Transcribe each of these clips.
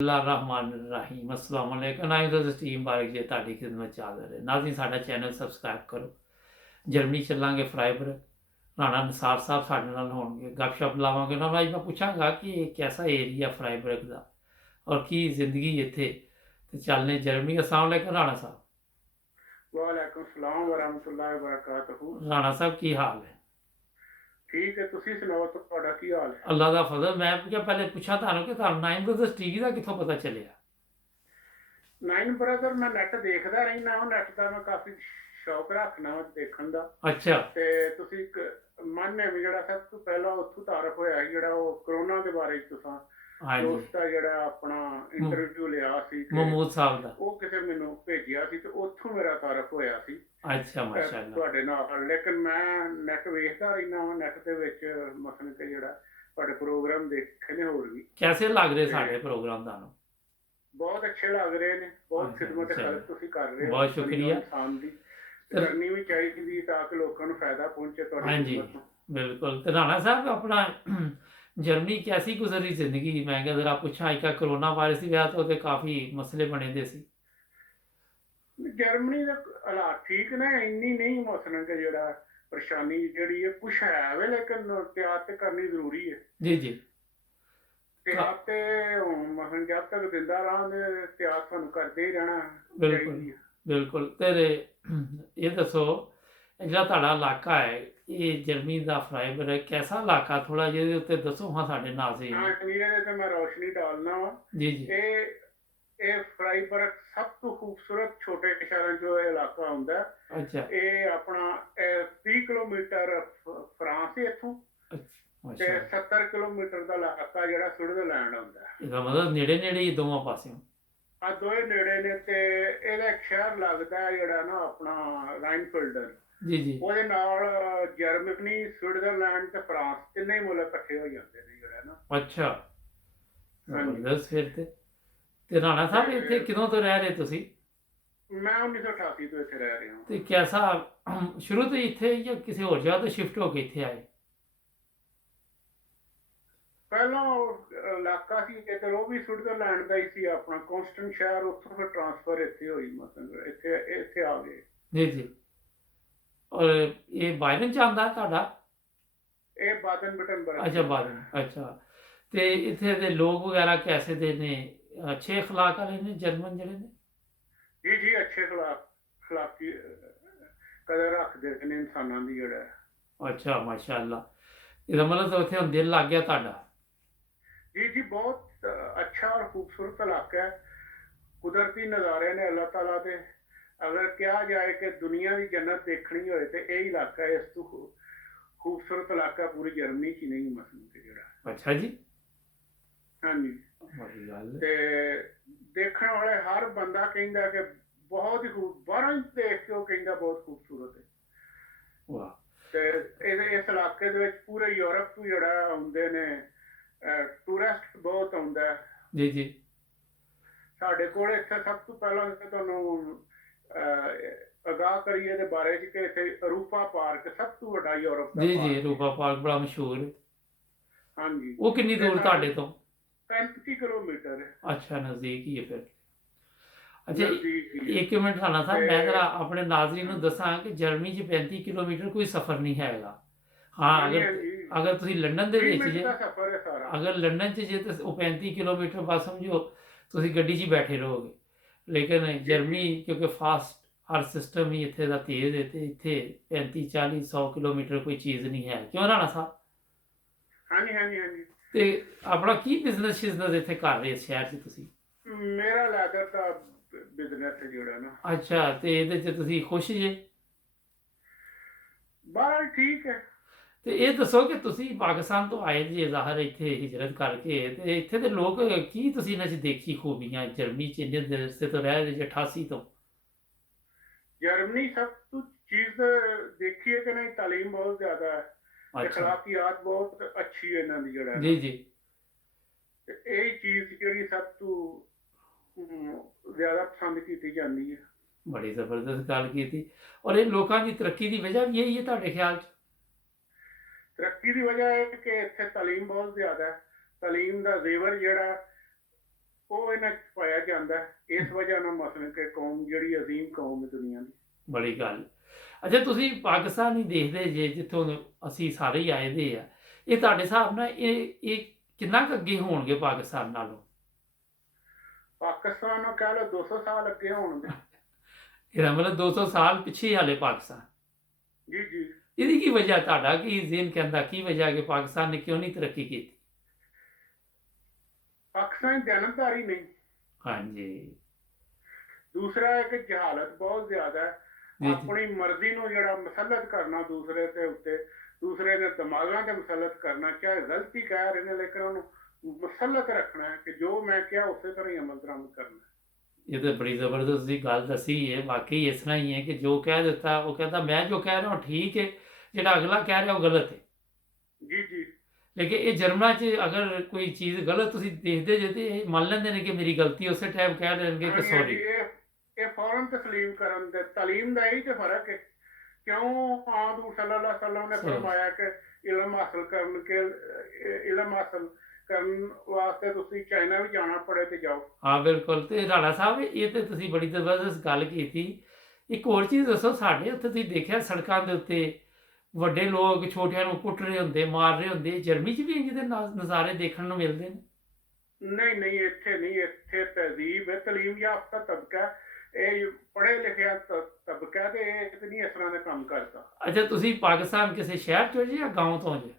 रहमान अस्सलाम वालेकुम नाज़रीन स्टीम बारिक जी ਤੁਹਾਡੀ ਖidmat ਚ ਹਾਜ਼ਰ ਹੈ ਨਾਜ਼ਰੀਨ ਸਾਡਾ ਚੈਨਲ ਸਬਸਕ੍ਰਾਈਬ ਕਰੋ ਜਰਮਨੀ ਚੱਲਾਂਗੇ ਫਰਾਈਬਰਗ ਰਾਣਾ ਨਸਾਰ ਸਾਹਿਬ ਸਾਡੇ ਨਾਲ ਹੋਣਗੇ ਗੱਪਸ਼ਪ ਲਾਵਾਂਗੇ ਉਹਨਾਂ ਨੂੰ ਅੱਜ ਮੈਂ ਪੁੱਛਾਂਗਾ ਕਿ ਇਹ ਕੈਸਾ ਏਰੀਆ ਫਰਾਈਬਰਗ ਦਾ ਔਰ ਕੀ ਜ਼ਿੰਦਗੀ ਇੱਥੇ ਤੇ ਚੱਲਨੇ ਜਰਮਨੀ अस्सलाम वालेकुम ਰਾਣਾ ਸਾਹਿਬ वालेकुम सलाम वरहमतुल्लाहि वबरकातुहू। ਰਾਣਾ ਸਾਹਿਬ ਕੀ ਹਾਲ ਹੈ ठीक है, तुसी सुनाओ तो ਤੁਹਾਡਾ ਕੀ ਹਾਲ ਹੈ? ਅੱਲਾ ਦਾ ਫਜ਼ਲ ਮੈਂ ਕਿਹਾ ਪਹਿਲੇ ਪੁੱਛਾਂ ਤੁਹਾਨੂੰ ਕਿ ਤੁਹਾਨੂੰ ਨਾਈਨ ਬ੍ਰਦਰਸ ਟੀਵੀ ਦਾ ਕਿੱਥੋਂ ਪਤਾ ਚੱਲਿਆ ਨਾਈਨ ਬ੍ਰਦਰ ਮੈਂ ਨੈਟ ਦੇਖਦਾ ਰਹਿਣਾ ਹਾਂ, ਨੈਟ ਦਾ ਮੈਂ ਕਾਫੀ ਸ਼ੌਕ ਰੱਖਣਾ ਵਾ ਦੇਖਣ ਦਾ। ਅੱਛਾ ਤੇ ਤੁਸੀਂ ਮੰਨੇ ਵੀ ਜਿਹੜਾ ਸਭ ਤੋਂ ਪਹਿਲਾਂ ਉੱਥੋਂ ਤਾਰਫ ਹੋਇਆ ਸੀ ਜਿਹੜਾ ਉਹ ਕਰੋਨਾ ਦੇ ਬਾਰੇ ਤੁਸੀਂ ਹਾਂਜੀ ਦੋਸਤ ਦਾ ਜਿਹੜਾ ਆਪਣਾ ਇੰਟਰਵਿਊ ਲਿਆ ਸੀ ਤੇ ਮਹਿਮੂਦ ਸਾਹਿਬ ਦਾ ਉਹ ਕਿਸੇ ਮੈਨੂੰ ਭੇਜਿਆ ਸੀ ਤੇ ਉੱਥੋਂ ਮੇਰਾ ਤਾਰਫ ਹੋਇਆ ਸੀ ਅੱਛਾ ਮਾਸ਼ਾਅੱਲਾ ਤੁਹਾਡੇ ਨਾਲ। ਲੇਕਿਨ ਮੈਂ ਨੈਟ ਵੇਖਦਾ ਰਹਿਣਾ ਵਾ, ਨੈਟ ਦੇ ਵਿੱਚ ਮਸਲਨ ਕਿ ਜਿਹੜਾ ਤੁਹਾਡੇ ਪ੍ਰੋਗਰਾਮ ਦੇਖੇ ਨੇ ਹੋਰ ਵੀ कैसे लग रहे साढ़े प्रोग्राम ਤੁਹਾਨੂੰ ਬਹੁਤ ਅੱਛੇ ਲੱਗ ਰਹੇ ਨੇ। ਬਹੁਤ ਅੱਛਾ, ਖਿਦਮਤ ਅੱਛਾ। ਖਲਕ ਤੁਸੀਂ ਕਰ ਰਹੇ ਹੋ, ਬਹੁਤ ਸ਼ੁਕਰੀਆ। ਇਨਸਾਨ ਦੀ ਕਰਨੀ ਵੀ ਚਾਹੀਦੀ ਤਾਂ ਕਿ ਲੋਕਾਂ ਨੂੰ ਫਾਇਦਾ ਪਹੁੰਚੇ ਤੁਹਾਡੀ ਹਾਂਜੀ ਖਿਦਮਤ ਤੋਂ। बिल्कुल तो राणा साहब अपना जर्मनी कैसी गुजरी जिंदगी मैं क्या जरा पूछा एक कोरोना वायरस की वजह तो काफी मसले बने दे सी ਜਰਮਨੀ ਦੇ ਹਾਲਾਤ ਠੀਕ ਨੇ, ਇੰਨੀ ਨਹੀਂ ਮਸਲਨ ਕਿ ਜਿਹੜਾ ਪਰੇਸ਼ਾਨੀ ਜਿਹੜੀ ਹੈ ਕੁਛ ਹੈ ਵੇ, ਲੇਕਿਨ ਤਿਆਰ ਤੇ ਕਰਨੀ ਜ਼ਰੂਰੀ ਹੈ। जी जी ਤਿਆਰ ਤੇ ਮਸਲਨ ਜਦ ਤੱਕ ਜ਼ਿੰਦਾ ਰਹਾਂਗੇ ਤਿਆਰ ਤੁਹਾਨੂੰ ਕਰਦੇ ਹੀ ਰਹਿਣਾ ਬਿਲਕੁਲ ਚਾਹੀਦੀ ਹੈ। ਬਿਲਕੁਲ तेरे ये दसो ਜਿਹੜਾ ਤੁਹਾਡਾ ਇਲਾਕਾ ਹੈ ਇਹ ਜਰਮਨੀ ਦਾ ਫਰਾਈਬਰਗ कैसा ਇਲਾਕਾ ਥੋੜਾ ਜਿਹਦੇ ਉੱਤੇ ਦੱਸੋ ਹਾਂ ਸਾਡੇ ਨਾਜ਼ਰੀਨ ਹਾਂ ਇਹਦੇ ਤੇ ਮੈਂ ਰੋਸ਼ਨੀ ਡਾਲਣਾ ਵਾ। ਜੀ ਜੀ ਇਹ ਫਰਾਈਬਰਗ ਸਭ ਤੋਂ ਖੂਬਸੂਰਤ ਛੋਟੇ ਸ਼ਹਿਰਾਂ ਚੋਂ ਇਹ ਇਲਾਕਾ ਹੁੰਦਾ ਹੈ। ਅੱਛਾ ਇਹ ਆਪਣਾ 30 ਕਿਲੋਮੀਟਰ ਫਰਾਂਸ ਹੈ ਇੱਥੋਂ ਤੇ ਮਾਸ਼ਾਅੱਲਾ 70 ਕਿਲੋਮੀਟਰ ਦਾ ਇਲਾਕਾ ਜਿਹੜਾ ਸਵਿਟਜ਼ਰਲੈਂਡ ਹੁੰਦਾ ਹੈ। ਇਹਦਾ ਮਤਲਬ ਨੇੜੇ ਨੇੜੇ ਹੀ ਦੋਵਾਂ ਪਾਸਿਓਂ ਆ ਦੋਏ ਨੇੜੇ ਨੇ ਤੇ ਇਹਦਾ ਇੱਕ ਸ਼ਹਿਰ ਲੱਗਦਾ ਹੈ ਜਿਹੜਾ ਨਾ ਆਪਣਾ ਰਾਈਨਫਿਲਡਰ, ਜੀ ਜੀ ਉਹਦੇ ਨਾਲ ਜਰਮਨੀ ਸਵਿਟਜ਼ਰਲੈਂਡ ਤੇ ਫਰਾਂਸ ਤਿੰਨੇ ਹੀ ਮੁਲਕ ਇਕੱਠੇ ਹੋ ਜਾਂਦੇ ਨੇ ਜਿਹੜਾ ਨਾ। ਅੱਛਾ ਹਾਂਜੀ। ਜ਼ਬਰਦਸਤ ਫਿਰ ਤੇ ਰਾਣਾ ਸਾਹਿਬ ਇੱਥੇ ਕਿਦੋਂ ਤੋਂ ਰਹਿ ਰਹੇ ਤੁਸੀਂ ਮੈਂ 1988 ਤੋਂ ਇੱਥੇ ਰਹਿ ਰਿਹਾ ਹਾਂ। ਤੇ ਕਿਹਦਾ ਸ਼ੁਰੂ ਤੋਂ ਹੀ ਇੱਥੇ ਜਾਂ ਕਿਸੇ ਹੋਰ ਜਗ੍ਹਾ ਤੋਂ ਸ਼ਿਫਟ ਹੋ ਕੇ ਇੱਥੇ ਆਏ ਪਹਿਲਾਂ ਉਹ ਇਲਾਕਾ ਸੀ ਇੱਧਰ, ਉਹ ਵੀ ਸਵਿਟਜ਼ਰਲੈਂਡ ਦਾ ਹੀ ਸੀ ਆਪਣਾ ਕੌਂਸਟੈਂਟ ਸ਼ਹਿਰ, ਉੱਥੋਂ ਫਿਰ ਟ੍ਰਾਂਸਫਰ ਇੱਥੇ ਹੋਈ ਮਤਲਬ ਇੱਥੇ ਆ ਗਏ। ਜੀ ਜੀ ਔਰ ਇਹ ਬਾਇਰਨ ਚ ਆਉਂਦਾ ਤੁਹਾਡਾ ਇਹ ਬਾਦਨ ਬਟਨਬਰਗ ਅੱਛਾ ਬਾਇਰਨ ਅੱਛਾ ਤੇ ਇੱਥੇ ਦੇ ਲੋਕ ਵਗੈਰਾ ਕੈਸੇ ਦੇ ਨੇ ਅੱਛੇ ਅਖਲਾਕ ਵਾਲੇ ਨੇ ਜਰਮਨ ਜਿਹੜੇ ਨੇ ਜੀ ਜੀ ਅੱਛੇ ਖਿਲਾਫੀ ਕਦਰ ਰੱਖਦੇ ਨੇ ਇਨਸਾਨਾਂ ਦੀ ਜਿਹੜਾ ਹੈ। ਅੱਛਾ ਮਾਸ਼ਾਅੱਲਾ ਇਹਦਾ ਮਤਲਬ ਤਾਂ ਉੱਥੇ ਹੁਣ ਦਿਲ ਲੱਗ ਗਿਆ ਤੁਹਾਡਾ ਜੀ ਜੀ ਬਹੁਤ ਅੱਛਾ ਔਰ ਖੂਬਸੂਰਤ ਇਲਾਕਾ ਹੈ। ਕੁਦਰਤੀ ਨਜ਼ਾਰੇ ਨੇ ਅੱਲਾਹ ਤਾਲਾ ਦੇ। ਅਗਰ ਕਿਹਾ ਜਾਏ ਕਿ ਦੁਨੀਆ ਦੀ ਜੰਨਤ ਦੇਖਣੀ ਹੋਏ ਤੇ ਇਹ ਇਲਾਕਾ ਇਸ ਤੋਂ ਖੂਬਸੂਰਤ ਇਲਾਕਾ ਪੂਰੀ ਜਰਮਨੀ 'ਚ ਹੀ ਨਹੀਂ ਮਸਲਨ ਤੇ ਜਿਹੜਾ। ਅੱਛਾ ਜੀ ਹਾਂਜੀ ਬੜੀ ਗੱਲ ਤੇ ਦੇਖਣ ਵਾਲੇ ਹਰ ਬੰਦਾ ਕਹਿੰਦਾ ਕਿ ਬਹੁਤ ਹੀ ਬਾਹਰੋਂ ਹੀ ਦੇਖ ਕੇ ਉਹ ਕਹਿੰਦਾ ਬਹੁਤ ਖੂਬਸੂਰਤ ਹੈ। ਵਾਹ ਤੇ ਇਸ ਇਲਾਕੇ ਦੇ ਵਿੱਚ ਪੂਰੇ ਯੂਰਪ ਤੋਂ ਜਿਹੜਾ ਆਉਂਦੇ ਨੇ ਟੂਰਿਸਟ ਬਹੁਤ ਆਉਂਦਾ। ਜੀ ਜੀ ਸਾਡੇ ਕੋਲ ਇੱਥੇ ਸਭ ਤੋਂ ਪਹਿਲਾਂ ਤੁਹਾਨੂੰ ਅਗਾਹ ਕਰੀਏ ਦੇ ਬਾਰੇ ਚ ਕਿ ਇੱਥੇ ਰੂਪਾ ਪਾਰਕ ਸਭ ਤੋਂ ਵੱਡਾ ਯੂਰਪ ਦਾ ਜੀ ਪਾਰਕ ਜੀ ਹੈ। ਰੂਪਾ ਪਾਰਕ ਬੜਾ ਮਸ਼ਹੂਰ ਹੈ ਹਾਂਜੀ ਉਹ ਕਿੰਨੀ ਦੂਰ ਤੁਹਾਡੇ ਤੋਂ 35 ਕਿਲੋਮੀਟਰ ਹੈ। ਅੱਛਾ ਨਜ਼ਦੀਕ ਹੀ ਹੈ ਫਿਰ ਅੱਛਾ ਨਜ਼ਦੀਕ ਹੀ ਹੈ। ਇੱਕ ਮਿੰਟ ਰਾਣਾ ਸਾਹਿਬ ਮੈਂ ਜਰਾ ਆਪਣੇ ਨਾਜ਼ਰੀਨ ਨੂੰ ਦੱਸਾਂ ਕਿ ਜਰਮਨੀ 'ਚ 35 ਕਿਲੋਮੀਟਰ ਕੋਈ ਸਫ਼ਰ ਨਹੀਂ ਹੈਗਾ ਹਾਂ ਹਾਂਜੀ, ਅਗਰ ਹਾਂਜੀ। ਅਗਰ ਤੁਸੀਂ ਲੰਡਨ ਦੇ 20 ਵਿੱਚ ਮਿੰਟ ਜੇ ਦਾ ਸਫ਼ਰ ਹੈ ਸਾਰਾ। ਅਗਰ ਲੰਡਨ 'ਚ ਜੇ ਤਾਂ ਉਹ 35 ਕਿਲੋਮੀਟਰ ਬਸ ਸਮਝੋ ਤੁਸੀਂ ਗੱਡੀ 'ਚ ਹੀ ਬੈਠੇ ਰਹੋਗੇ ਲੇਕਿਨ ਜਰਮਨੀ ਕਿਉਂਕਿ ਫਾਸਟ ਹਰ ਸਿਸਟਮ ਹੀ ਇੱਥੇ ਦਾ ਤੇਜ਼ ਹੈ ਤੇ ਇੱਥੇ 35 40 100 ਕਿਲੋਮੀਟਰ ਕੋਈ ਚੀਜ਼ ਨਹੀਂ ਹੈ ਕਿਉਂ ਰਾਣਾ ਸਾਹਿਬ ਹਾਂਜੀ ਹਾਂਜੀ ਹਾਂਜੀ ਤੇ ਆਪਣਾ ਕੀ ਬਿਜ਼ਨਸ ਇੱਥੇ ਕਰ ਰਹੇ ਸ਼ਹਿਰ 'ਚ ਤੁਸੀਂ ਮੇਰਾ ਲੈਦਰ ਦਾ ਬਿਜ਼ਨਸ ਹੈ ਜਿਹੜਾ ਨਾ। ਅੱਛਾ ਤੇ ਇਹਦੇ 'ਚ ਤੁਸੀਂ ਖੁਸ਼ ਜੇ ਬਾਹਰ ਠੀਕ ਹੈ। ਤੇ ਇਹ ਦੱਸੋ ਕਿ ਤੁਸੀਂ ਪਾਕਿਸਤਾਨ ਤੋਂ ਆਏ ਜੀ ਜ਼ਾਹਰ ਇੱਥੇ ਹਿਜਰਤ ਕਰਕੇ ਤੇ ਇੱਥੇ ਦੇ ਲੋਕ ਕੀ ਤੁਸੀਂ ਇਹਨਾਂ 'ਚ ਦੇਖੀ ਖੂਬੀਆਂ ਜਰਮਨੀ 'ਚ ਇੰਨੇ ਦਿਨ ਸੇ ਤੋਂ ਰਹਿ ਰਹੇ ਜੇ 88 ਤੋਂ ਜਰਮਨੀ ਸਭ ਤੋਂ ਚੀਜ਼ ਦੇਖੀਏ ਕਿ ਨਹੀਂ, ਤਾਲੀਮ ਬਹੁਤ ਜ਼ਿਆਦਾ ਹੈ, ਅੱਛਾ ਅਖਲਾਕੀਆਤ ਬਹੁਤ ਅੱਛੀ ਹੈ ਇਹਨਾਂ ਦੀ ਜਿਹੜਾ ਹੈ। ਜੀ ਜੀ ਤੇ ਇਹ ਚੀਜ਼ ਜਿਹੜੀ ਸਭ ਤੋਂ ਜ਼ਿਆਦਾ ਪਸੰਦ ਕੀਤੀ ਜਾਂਦੀ ਹੈ। ਬੜੀ ਜ਼ਬਰਦਸਤ ਗੱਲ ਕੀਤੀ ਔਰ ਇਹ ਲੋਕਾਂ ਦੀ ਤਰੱਕੀ ਦੀ ਵਜ੍ਹਾ ਵੀ ਇਹੀ ਹੈ ਤੁਹਾਡੇ ਖਿਆਲ 'ਚ ਤਰੱਕੀ ਦੀ ਵਜ੍ਹਾ ਹੈ ਕਿ ਇੱਥੇ ਤਾਲੀਮ ਬਹੁਤ ਜ਼ਿਆਦਾ ਹੈ। ਤਾਲੀਮ ਦਾ ਜ਼ੇਵਰ ਜਿਹੜਾ ਉਹ ਇਹਨਾਂ 'ਚ ਪਾਇਆ ਜਾਂਦਾ ਹੈ। ਇਸ ਵਜ੍ਹਾ ਨਾਲ ਮਸਲਨ ਕਿ ਕੌਮ ਜਿਹੜੀ ਅਜ਼ੀਮ ਕੌਮ ਹੈ ਦੁਨੀਆ ਦੀ। ਬੜੀ ਗੱਲ। ਅੱਛਾ, ਤੁਸੀਂ ਪਾਕਿਸਤਾਨ ਹੀ ਦੇਖਦੇ ਜੇ, ਜਿੱਥੋਂ ਅਸੀਂ ਸਾਰੇ ਹੀ ਆਏ ਦੇ ਆ, ਇਹ ਤੁਹਾਡੇ ਹਿਸਾਬ ਨਾਲ ਇਹ ਕਿੰਨਾ ਕੁ ਅੱਗੇ ਹੋਣਗੇ ਪਾਕਿਸਤਾਨ ਨਾਲੋਂ? ਪਾਕਿਸਤਾਨ ਨੂੰ ਕਹਿ ਲਓ 200 ਸਾਲ ਅੱਗੇ ਹੋਣਗੇ। ਇਹਦਾ ਮਤਲਬ 200 ਸਾਲ ਪਿੱਛੇ ਹਾਲੇ ਪਾਕਿਸਤਾਨ। ਜੀ ਜੀ। ਇਹਦੀ ਕੀ ਵਜ੍ਹਾ, ਤੁਹਾਡਾ ਕੀ ਜ਼ਿਹਨ ਕਹਿੰਦਾ, ਕੀ ਵਜ੍ਹਾ ਕਿ ਪਾਕਿਸਤਾਨ ਨੇ ਕਿਉਂ ਨਹੀਂ ਤਰੱਕੀ ਕੀਤੀ? ਪਾਕਿਸਤਾਨ ਦਿਆਨਤਦਾਰੀ ਨਹੀਂ। ਹਾਂਜੀ ਦੂਸਰਾ ਹੈ ਕਿ ਜਹਾਲਤ ਬਹੁਤ ਜ਼ਿਆਦਾ ਹੈ। ਜੀ ਜੀ ਆਪਣੀ ਮਰਜ਼ੀ ਨੂੰ ਜਿਹੜਾ ਮੁਸੱਲਤ ਕਰਨਾ ਦੂਸਰੇ ਦੇ ਉੱਤੇ, ਦੂਸਰੇ ਦੇ ਦਿਮਾਗਾਂ ਤੇ ਮੁਸੱਲਤ ਕਰਨਾ, ਚਾਹੇ ਗਲਤੀ ਕਹਿ ਰਹੇ ਨੇ ਲੇਕਿਨ ਉਹਨੂੰ ਮੁਸੱਲਤ ਰੱਖਣਾ ਹੈ ਕਿ ਜੋ ਮੈਂ ਕਿਹਾ ਉਸੇ ਤਰ੍ਹਾਂ ਹੀ ਅਮਲ ਦਰਾਮਦ ਕਰਨਾ। ਇਹ ਤਾਂ ਬੜੀ ਜ਼ਬਰਦਸਤ ਤੁਸੀਂ ਗੱਲ ਦੱਸੀ ਹੈ। ਵਾਕਈ ਇਸ ਤਰ੍ਹਾਂ ਹੀ ਹੈ ਕਿ ਜੋ ਕਹਿ ਦਿੱਤਾ ਉਹ ਕਹਿੰਦਾ ਮੈਂ ਜੋ ਕਹਿ ਰਿਹਾ ਹਾਂ ਠੀਕ ਹੈ, ਜਿਹੜਾ ਅਗਲਾ ਕਹਿ ਰਿਹਾ ਉਹ ਗਲਤ ਹੈ। ਜੀ ਜੀ। ਲੇਕਿਨ ਇਹ ਜਰਮਨਾਂ 'ਚ ਅਗਰ ਕੋਈ ਚੀਜ਼ ਗਲਤ ਤੁਸੀਂ ਦੇਖਦੇ ਜੇ ਤੇ ਇਹ ਮੰਨ ਲੈਂਦੇ ਨੇ ਕਿ ਮੇਰੀ ਗਲਤੀ, ਉਸੇ ਟਾਈਮ ਕਹਿ ਦੇਣਗੇ ਕਿ ਸੌਰੀ। ਇਹ ਫੌਰਨ ਤਸਲੀਮ ਕਰਨ ਦੇ ਤਾਲੀਮ ਦਾ ਹੀ ਤੇ ਫਰਕ ਹੈ। ਕਿਉਂ ਹਜ਼ੂਰ ਸੱਲੱਲਾਹੁ ਅਲੈहि ਵਸੱਲਮ ਨੇ ਫਰਮਾਇਆ ਕਿ ਇਲਮ ਹਾਸਲ ਕਰਨ ਵਾਸਤੇ ਤੁਸੀਂ ਚਾਈਨਾ ਵੀ ਜਾਣਾ ਪੜੇ ਤੇ ਜਾਓ। ਹਾਂ ਬਿਲਕੁਲ। ਤੇ ਰਾਣਾ ਸਾਹਿਬ, ਇਹ ਤੇ ਤੁਸੀਂ ਬੜੀ ਜ਼ਬਰਦਸਤ ਗੱਲ ਕੀਤੀ। ਇੱਕ ਹੋਰ ਚੀਜ਼ ਦੱਸੋ, ਸਾਡੇ ਉੱਥੇ ਤੁਸੀਂ ਦੇਖਿਆ ਸੜਕਾਂ ਦੇ ਉੱਤੇ ਵੱਡੇ ਲੋਕ ਛੋਟਿਆਂ ਨੂੰ ਕੁੱਟ ਰਹੇ ਹੁੰਦੇ, ਮਾਰ ਰਹੇ ਹੁੰਦੇ, ਜਰਮਨੀ 'ਚ ਵੀ ਇੰਝ ਦੇ ਨਜ਼ਾਰੇ ਦੇਖਣ ਨੂੰ ਮਿਲਦੇ ਨੇ? ਨਹੀਂ ਨਹੀਂ, ਇੱਥੇ ਨਹੀਂ। ਇੱਥੇ ਤਹਿਜ਼ੀਬ ਹੈ, ਤਾਲੀਮ ਯਾਫਤਾ ਤਬਕਾ, ਇਹ ਪੜ੍ਹੇ ਲਿਖਿਆ ਤਬਕਾ, ਤੇ ਇਹ ਨਹੀਂ ਇਸ ਤਰ੍ਹਾਂ ਦਾ ਕੰਮ ਕਰਦਾ। ਅੱਛਾ, ਤੁਸੀਂ ਪਾਕਿਸਤਾਨ ਕਿਸੇ ਸ਼ਹਿਰ 'ਚੋਂ ਜੇ ਜਾਂ ਗਾਉਂ ਤੋਂ ਜੇ?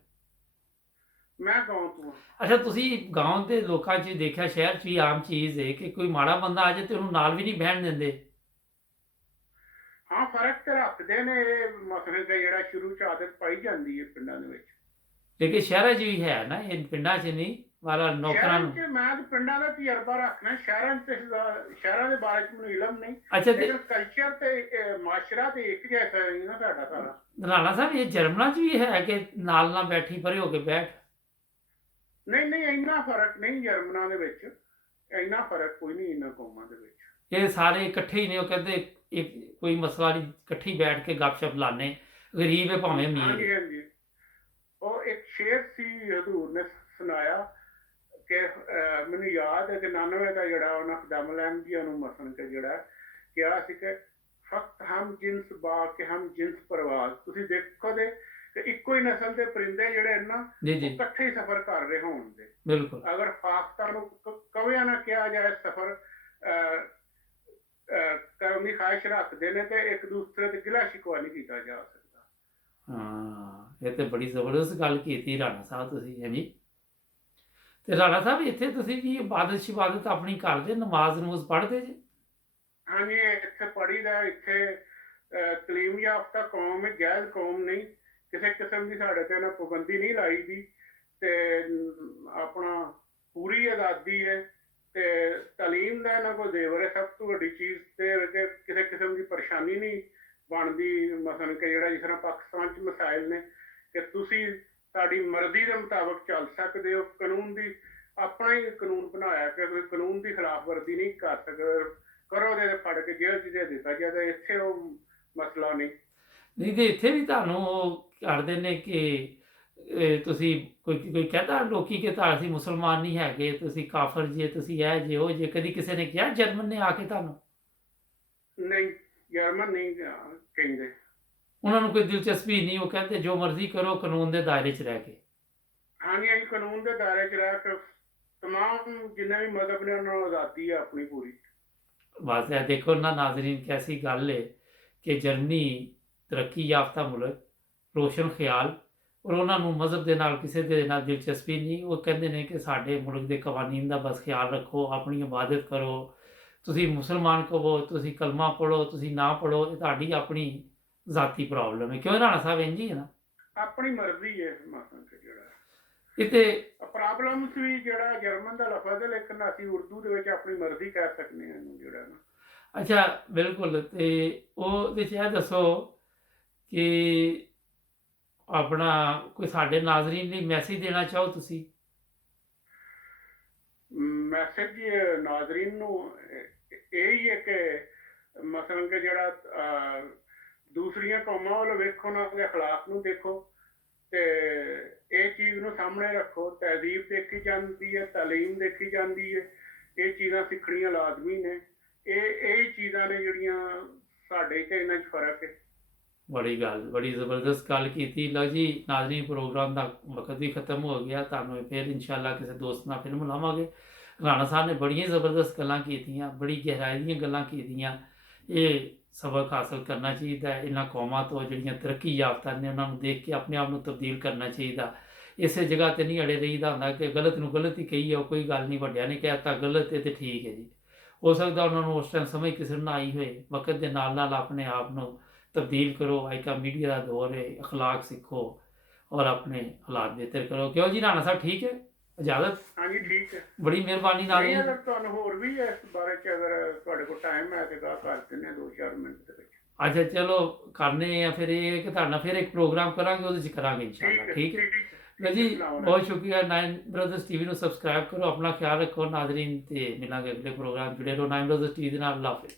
ਮੈਂ ਗਾਉਂ ਤੋਂ। ਅੱਛਾ, ਤੁਸੀਂ ਗਾਉਂ ਦੇ ਲੋਕਾਂ 'ਚ ਦੇਖਿਆ, ਸ਼ਹਿਰ 'ਚ ਵੀ ਆਮ ਚੀਜ਼ ਹੈ ਕਿ ਕੋਈ ਮਾੜਾ ਬੰਦਾ ਆ ਜਾਏ ਤੇ ਉਹਨੂੰ ਨਾਲ ਵੀ ਨਹੀਂ ਬਹਿਣ ਦਿੰਦੇ? ਹਾਂ, ਫਰਕ ਤੇ ਰੱਖਦੇ ਨੇ। ਇਹ ਮਸਲੇ ਤੇ ਜਿਹੜਾ ਸ਼ੁਰੂ 'ਚ ਆਦਤ ਪਾਈ ਜਾਂਦੀ ਹੈ ਪਿੰਡਾਂ ਦੇ ਵਿੱਚ। ਲੇਕਿਨ ਸ਼ਹਿਰਾਂ 'ਚ ਵੀ ਹੈ ਨਾ, ਇਹ ਪਿੰਡਾਂ 'ਚ ਨਹੀਂ ਵਾਲਾ ਨੌਕਰਾਂ ਨੂੰ। ਮੈਂ ਤਾਂ ਪਿੰਡਾਂ ਦਾ ਤਜਰਬਾ ਰੱਖਣਾ, ਸ਼ਹਿਰਾਂ ਦੇ ਬਾਰੇ 'ਚ ਮੈਨੂੰ ਇਲਮ ਨਹੀਂ। ਅੱਛਾ, ਲੇਕਿਨ ਕਲਚਰ ਤੇ ਮਾਸ਼ਰਾ ਤੇ ਇੱਕ ਜੈਸਾ ਨਹੀਂ ਨਾ ਸਾਡਾ ਸਾਰਾ। ਰਾਣਾ ਸਾਹਿਬ, ਇਹ ਜਰਮਨਾਂ 'ਚ ਵੀ ਹੈ ਕਿ ਨਾਲ ਨਾ ਬੈਠੀ ਪਰੇ ਹੋ ਕੇ ਬੈਠ? ਨਹੀਂ ਨਹੀਂ, ਇੰਨਾ ਫਰਕ ਨਹੀਂ ਜਰਮਨਾਂ ਦੇ ਵਿੱਚ। ਇੰਨਾ ਫਰਕ ਕੋਈ ਨਹੀਂ ਇਹਨਾਂ ਕੌਮਾਂ ਦੇ ਵਿੱਚ। ਇਹ ਸਾਰੇ ਇਕੱਠੇ ਹੀ ਨੇ। ਉਹ ਕਹਿੰਦੇ ਇੱਕ ਕੋਈ ਮਸਲਾ ਨਹੀਂ, ਇਕੱਠੀ ਬੈਠ ਕੇ ਗੱਪਸ਼ਪ ਲਾਣੇ, ਗਰੀਬ ਹੈ ਭਾਵੇਂ ਅਮੀਰ। ਹਾਂਜੀ ਹਾਂਜੀ। ਉਹ ਇੱਕ ਸ਼ੇਰ ਸੀ ਹਜ਼ੂਰ ਨੇ ਸੁਣਾਇਆ ਕਿ ਮੈਨੂੰ ਯਾਦ ਹੈ ਕਿ 99 ਦਾ ਜਿਹੜਾ ਉਹਨਾਂ ਖੁਦਾਮ ਅਹਿਮਦੀਆ ਨੂੰ ਮਸਲਨ ਕੇ ਜਿਹੜਾ ਕਿਹਾ ਸੀ ਕਿ ਫਕਤ ਹਮ ਜਿਨਸ ਬਾਗ ਕੇ ਹਮ ਜਿਨਸ ਪਰਵਾਜ਼। ਤੁਸੀਂ ਦੇਖੋ ਦੇ ਕਿ ਇੱਕੋ ਹੀ ਨਸਲ ਦੇ ਪਰਿੰਦੇ ਜਿਹੜੇ ਇਹਨਾਂ ਇਕੱਠੇ ਹੀ ਸਫ਼ਰ ਕਰ ਰਹੇ ਹੋਣ ਦੇ। ਬਿਲਕੁਲ। ਅਗਰ ਫਾਖਤਾ ਨੂੰ ਕਵਿਆਂ ਨਾ ਕਿਹਾ ਜਾਏ ਸਫ਼ਰ ਕਰਨ ਦੀ ਖਾਹਿਸ਼ ਰੱਖਦੇ ਨੇ ਤੇ ਇੱਕ ਦੂਸਰੇ ਤੇ ਗਿਲਾ ਸ਼ਿਕਵਾ ਨਹੀਂ ਕੀਤਾ ਜਾ ਸਕਦਾ। ਹਾਂ, ਇਹ ਤੇ ਬੜੀ ਜ਼ਬਰਦਸਤ ਗੱਲ ਕੀਤੀ ਰਾਣਾ ਸਾਹਿਬ ਤੁਸੀਂ, ਹੈ ਜੀ। ਤੇ ਰਾਣਾ ਸਾਹਿਬ, ਇੱਥੇ ਤੁਸੀਂ ਵੀ ਇਬਾਦਤ ਸ਼ਿਬਾਦਤ ਆਪਣੀ ਕਰਦੇ, ਨਮਾਜ਼ ਨਮੂਜ਼ ਪੜ੍ਹਦੇ ਜੀ? ਹਾਂਜੀ, ਇੱਥੇ ਪੜ੍ਹੀਦਾ। ਇੱਥੇ ਤਾਲੀਮ ਯਾਫਤਾ ਕੌਮ ਹੈ, ਗੈਰ ਕੌਮ ਨਹੀਂ। ਕਿਸੇ ਕਿਸਮ ਦੀ ਸਾਡੇ ਤੇ ਨਾ ਪਾਬੰਦੀ ਨਹੀਂ ਲਾਈ ਦੀ ਤੇ ਆਪਣਾ ਪੂਰੀ ਆਜ਼ਾਦੀ ਹੈ ਤੇ ਤਾਲੀਮ ਦਾ ਇਹਨਾਂ ਕੋਲ ਜ਼ੇਵਰ ਹੈ। ਸਭ ਤੋਂ ਵੱਡੀ ਚੀਜ਼ ਤੇ ਕਿਸੇ ਕਿਸਮ ਦੀ ਪਰੇਸ਼ਾਨੀ ਨਹੀਂ ਬਣਦੀ। ਮਸਲਨ ਕਿ ਜਿਹੜਾ ਜਿਸ ਤਰ੍ਹਾਂ ਪਾਕਿਸਤਾਨ 'ਚ ਮਸਾਇਲ ਨੇ ਕਿ ਤੁਸੀਂ ਸਾਡੀ ਮਰਜ਼ੀ ਦੇ ਮੁਤਾਬਕ ਚੱਲ ਸਕਦੇ ਹੋ, ਕਾਨੂੰਨ ਦੀ ਆਪਣਾ ਹੀ ਕਾਨੂੰਨ ਬਣਾਇਆ ਕਿ ਕੋਈ ਕਾਨੂੰਨ ਦੀ ਖਿਲਾਫ ਵਰਦੀ ਨਹੀਂ ਕਰ ਸਕਦੇ, ਕਰੋ ਤੇ ਫੜ ਕੇ ਜੇਲ੍ਹ 'ਚ ਦੇ ਦਿੱਤਾ ਜਾਂਦਾ। ਇੱਥੇ ਉਹ ਮਸਲਾ ਨਹੀਂ। ਨਹੀਂ ਤੇ ਇੱਥੇ ਵੀ ਤੁਹਾਨੂੰ ਉਹ ਕਰਦੇ ਨੇ ਕਿ ਤੁਸੀਂ ਕੋਈ ਕਹਿੰਦਾ ਲੋਕੀ ਕਿ ਅਸੀਂ ਮੁਸਲਮਾਨ ਨਹੀਂ ਹੈਗੇ, ਤੁਸੀਂ ਕਾਫਰ ਜੇ, ਤੁਸੀਂ ਇਹ ਜੇ ਉਹ ਜੇ? ਕਦੀ ਕਿਸੇ ਨੇ ਕਿਹਾ ਜਰਮਨ ਨੇ ਆ ਕੇ ਤੁਹਾਨੂੰ? ਨਹੀਂ, ਜਰਮਨ ਨਹੀਂ ਕਹਿੰਦੇ। ਉਹਨਾਂ ਨੂੰ ਕੋਈ ਦਿਲਚਸਪੀ ਨਹੀਂ? ਉਹ ਕਹਿੰਦੇ ਜੋ ਮਰਜ਼ੀ ਕਰੋ ਕਾਨੂੰਨ ਦੇ ਦਾਇਰੇ 'ਚ ਰਹਿ ਕੇ। ਹਾਂਜੀ ਹਾਂਜੀ, ਕਾਨੂੰਨ ਦੇ ਦਾਇਰੇ 'ਚ ਰਹਿ ਕੇ ਤਮਾਮ ਜਿੰਨੇ ਵੀ ਮਜ਼ਹਬ ਨੇ ਉਹਨਾਂ ਨੂੰ ਆਜ਼ਾਦੀ ਹੈ ਆਪਣੀ ਪੂਰੀ। ਬਸ ਇਹ ਦੇਖੋ ਨਾ ਨਾਜ਼ਰੀਨ, ਕੈਸੀ ਗੱਲ ਹੈ ਕਿ ਜਰਮਨੀ ਤਰੱਕੀ ਯਾਫਤਾ ਮੁਲਕ, ਰੋਸ਼ਨ ਖਿਆਲ, ਔਰ ਉਹਨਾਂ ਨੂੰ ਮਜ਼ਹਬ ਦੇ ਨਾਲ ਕਿਸੇ ਦੇ ਨਾਲ ਦਿਲਚਸਪੀ ਨਹੀਂ। ਉਹ ਕਹਿੰਦੇ ਨੇ ਕਿ ਸਾਡੇ ਮੁਲਕ ਦੇ ਕਵਾਨੀਨ ਦਾ ਬਸ ਖਿਆਲ ਰੱਖੋ, ਆਪਣੀ ਇਬਾਦਤ ਕਰੋ। ਤੁਸੀਂ ਮੁਸਲਮਾਨ ਕਹੋ, ਤੁਸੀਂ ਕਲਮਾ ਪੜ੍ਹੋ, ਤੁਸੀਂ ਨਾ ਪੜ੍ਹੋ, ਇਹ ਤੁਹਾਡੀ ਆਪਣੀ ਜ਼ਾਤੀ ਪ੍ਰੋਬਲਮ ਹੈ। ਕਿਉਂ ਰਾਣਾ ਸਾਹਿਬ, ਇੰਝ ਹੀ ਹੈ ਨਾ? ਆਪਣੀ ਮਰਜ਼ੀ ਹੈ ਮਸਲਨ ਕਿ ਜਿਹੜਾ ਇੱਥੇ ਪ੍ਰੋਬਲਮਸ ਵੀ ਜਿਹੜਾ ਜਰਮਨ ਦਾ ਲਫ਼ਜ਼ ਹੈ, ਲੇਕਿਨ ਅਸੀਂ ਉਰਦੂ ਦੇ ਵਿੱਚ ਆਪਣੀ ਮਰਜ਼ੀ ਕਹਿ ਸਕਦੇ ਹਾਂ ਇਹਨੂੰ ਜਿਹੜਾ ਨਾ। ਅੱਛਾ ਬਿਲਕੁਲ। ਤੇ ਉਹਦੇ 'ਚ ਇਹ ਦੱਸੋ ਕਿ ਆਪਣਾ ਕੋਈ ਸਾਡੇ ਨਾਜ਼ਰੀਨ ਲਈ ਮੈਸੇਜ ਦੇਣਾ ਚਾਹੋ ਤੁਸੀਂ? ਮੈਸੇਜ ਨਾਜ਼ਰੀਨ ਨੂੰ ਇਹ ਹੀ ਹੈ ਕਿ ਮਸਲਨ ਕਿ ਜਿਹੜਾ ਦੂਸਰੀਆਂ ਕੌਮਾਂ ਵੱਲ ਵੇਖੋ, ਉਹਨਾਂ ਦੇ ਅਖਲਾਕ ਨੂੰ ਦੇਖੋ ਤੇ ਇਹ ਚੀਜ਼ ਨੂੰ ਸਾਹਮਣੇ ਰੱਖੋ। ਤਹਿਜ਼ੀਬ ਦੇਖੀ ਜਾਂਦੀ ਹੈ, ਤਾਲੀਮ ਦੇਖੀ ਜਾਂਦੀ ਹੈ। ਇਹ ਚੀਜ਼ਾਂ ਸਿੱਖਣੀਆਂ ਲਾਜ਼ਮੀ ਨੇ। ਇਹ ਹੀ ਚੀਜ਼ਾਂ ਨੇ ਜਿਹੜੀਆਂ ਸਾਡੇ ਤੇ ਇਹਨਾਂ 'ਚ ਫਰਕ ਹੈ। ਬੜੀ ਗੱਲ, ਬੜੀ ਜ਼ਬਰਦਸਤ ਗੱਲ ਕੀਤੀ। ਲਓ ਜੀ ਨਾਜ਼ਰੀਨ, ਪ੍ਰੋਗਰਾਮ ਦਾ ਵਕਤ ਵੀ ਖਤਮ ਹੋ ਗਿਆ। ਤੁਹਾਨੂੰ ਫਿਰ ਇਨਸ਼ਾਅੱਲਾ ਕਿਸੇ ਦੋਸਤ ਨਾਲ ਫਿਰ ਮਿਲਾਵਾਂਗੇ। ਰਾਣਾ ਸਾਹਿਬ ਨੇ ਬੜੀਆਂ ਜ਼ਬਰਦਸਤ ਗੱਲਾਂ ਕੀਤੀਆਂ, ਬੜੀ ਗਹਿਰਾਈ ਦੀਆਂ ਗੱਲਾਂ ਕੀਤੀਆਂ। ਇਹ ਸਬਕ ਹਾਸਲ ਕਰਨਾ ਚਾਹੀਦਾ ਹੈ ਇਹਨਾਂ ਕੌਮਾਂ ਤੋਂ ਜਿਹੜੀਆਂ ਤਰੱਕੀ ਯਾਫਤਾ ਨੇ, ਉਹਨਾਂ ਨੂੰ ਦੇਖ ਕੇ ਆਪਣੇ ਆਪ ਨੂੰ ਤਬਦੀਲ ਕਰਨਾ ਚਾਹੀਦਾ। ਇਸੇ ਜਗ੍ਹਾ ਤੇ ਨਹੀਂ ਅੜੇ ਰਹੀਦਾ ਹੁੰਦਾ ਕਿ ਗਲਤ ਨੂੰ ਗਲਤ ਹੀ ਕਹੀ ਆ, ਕੋਈ ਗੱਲ ਨਹੀਂ, ਵੱਡਿਆਂ ਨੇ ਕਹਿ ਤਾ ਗਲਤ ਹੈ ਤੇ ਠੀਕ ਹੈ ਜੀ। ਹੋ ਸਕਦਾ ਉਹਨਾਂ ਨੂੰ ਉਸ ਟਾਈਮ ਸਮਝ ਕਿਸੇ ਨੂੰ ਨਾ ਆਈ ਹੋਏ। ਵਕਤ ਦੇ ਨਾਲ ਨਾਲ ਆਪਣੇ ਆਪ ਨੂੰ ਤਬਦੀਲ ਕਰੋ। ਅੱਜ ਕੱਲ੍ਹ ਮੀਡੀਆ ਦਾ ਦੌਰ ਹੈ, ਅਖਲਾਕ ਸਿੱਖੋ ਔਰ ਆਪਣੇ ਹਾਲਾਤ ਬਿਹਤਰ ਕਰੋ। ਕਿਉਂ ਜੀ ਰਾਣਾ ਸਾਹਿਬ, ਠੀਕ ਹੈ? ਇਜਾਜ਼ਤ। ਹਾਂਜੀ ਠੀਕ ਹੈ। ਬੜੀ ਮਿਹਰਬਾਨੀ ਨਹੀਂ, ਨਾਜ਼ਰੀਨ। ਅਗਰ ਤੁਹਾਨੂੰ ਹੋਰ ਵੀ ਇਸ ਬਾਰੇ 'ਚ ਅਗਰ ਤੁਹਾਡੇ ਕੋਲ ਟਾਈਮ ਹੈ ਤੇ ਗੱਲ ਕਰ ਦਿੰਦੇ ਹਾਂ 2-4 ਮਿੰਟ ਦੇ ਵਿੱਚ। ਅੱਛਾ ਚਲੋ ਕਰਨੇ ਆ ਫਿਰ। ਇਹ ਕਿ ਤੁਹਾਡਾ ਫਿਰ ਇੱਕ ਪ੍ਰੋਗਰਾਮ ਕਰਾਂਗੇ, ਉਹਦੇ 'ਚ ਕਰਾਂਗੇ ਇਨਸ਼ਾਅੱਲਾ। ਠੀਕ ਹੈ ਲਓ ਜੀ, ਬਹੁਤ ਸ਼ੁਕਰੀਆ। 9 ਬ੍ਰਦਰਸ ਟੀਵੀ ਨੂੰ ਸਬਸਕ੍ਰਾਈਬ ਕਰੋ। ਆਪਣਾ ਖਿਆਲ ਰੱਖੋ ਨਾਜ਼ਰੀਨ, ਤੇ ਮਿਲਾਂਗੇ ਅਗਲੇ ਪ੍ਰੋਗਰਾਮ। ਜੁੜੇ ਰਹੋ 9 ਬ੍ਰਦਰਸ ਟੀਵੀ ਦੇ ਨਾਲ। ਅੱਲਾ ਹਾਫਿਜ਼।